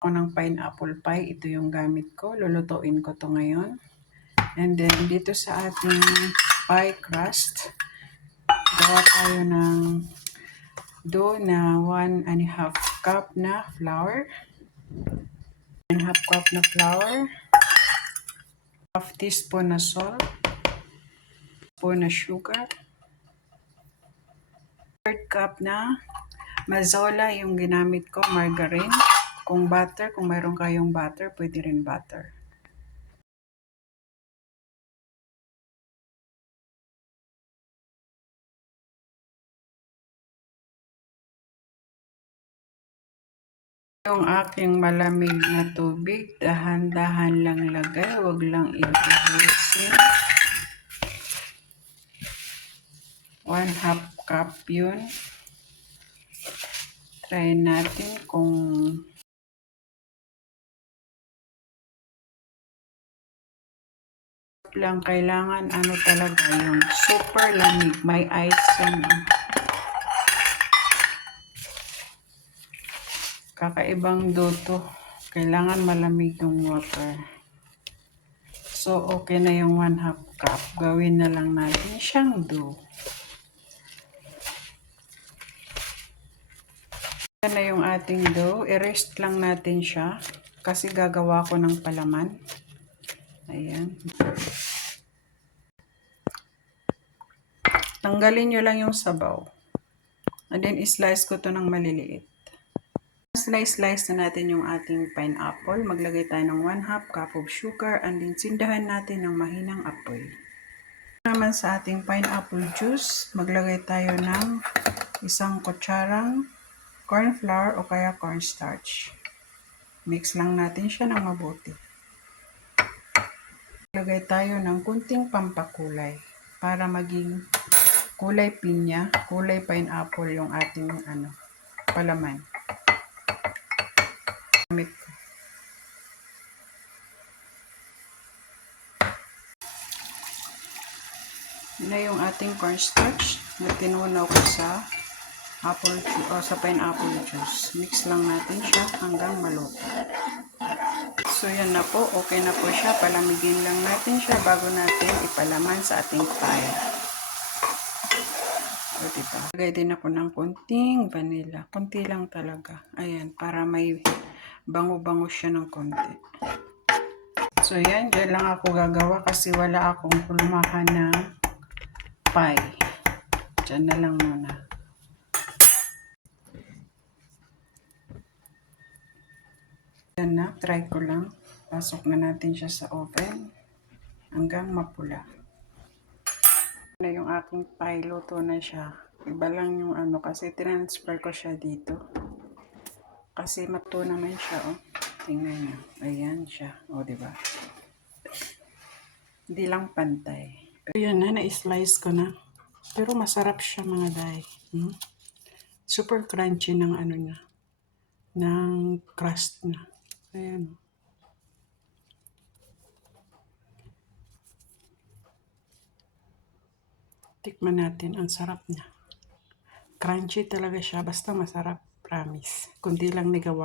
Ako ng pineapple pie. Ito yung gamit ko. Lulutuin ko to ngayon. And then, dito sa ating pie crust, gawa tayo ng dough na 1½ cup na flour. 1½ cup na flour. ½ teaspoon na salt. Teaspoon na sugar. 1/3 cup na mazola yung ginamit ko, margarine. Kung butter, kung mayroon kayong butter, pwede rin butter. Yung aking malamig na tubig, dahan-dahan lang lagay, wag lang i-buhusin. 1/2 cup yun. Try natin kung lang kailangan ano talaga yung super lamig, may ice yan. Kakaibang dough to. Kailangan malamig yung water. So, okay na yung 1/2 cup. Gawin na lang natin siyang dough. Yan na yung ating dough. I-rest lang natin siya. Kasi gagawa ko ng palaman. Ayan. Tanggalin nyo lang yung sabaw. And then, i-slice ko to ng maliliit. Slice na natin yung ating pineapple. Maglagay tayo ng 1/2 cup of sugar and then sindahan natin ng mahinang apoy. Naman sa ating pineapple juice, maglagay tayo ng 1 kutsarang corn flour o kaya cornstarch. Mix lang natin siya ng mabuti. Maglagay tayo ng kunting pampakulay para maging kulay pinya, kulay pineapple yung ating palaman. Yun na yung ating cornstarch na tinunaw ko sa sa pineapple juice. Mix lang natin siya hanggang maluto. So yan na po, okay na po siya. Palamigin lang natin siya bago natin ipalaman sa ating pie. So diba? Lagay din ako ng konting vanilla. Konti lang talaga. Ayan, para may bango-bango siya ng konti. So yan, dyan lang ako gagawa kasi wala akong pulumahan ng pie. Dyan na lang muna. Yan na, try ko lang. Pasok na natin siya sa oven hanggang mapula. Na yung aking pie, luto na siya. Iba lang yung kasi transfer ko siya dito. Kasi matuto naman siya, oh. Tingnan nyo. Ayan siya. O, diba? Hindi lang pantay. Pero yan na, na-slice ko na. Pero masarap siya mga day. Super crunchy ng niya. Ng crust na. Ayan. Tikman natin. Ang sarap niya. Crunchy talaga siya. Basta masarap. Promise. Kundi lang nigawa.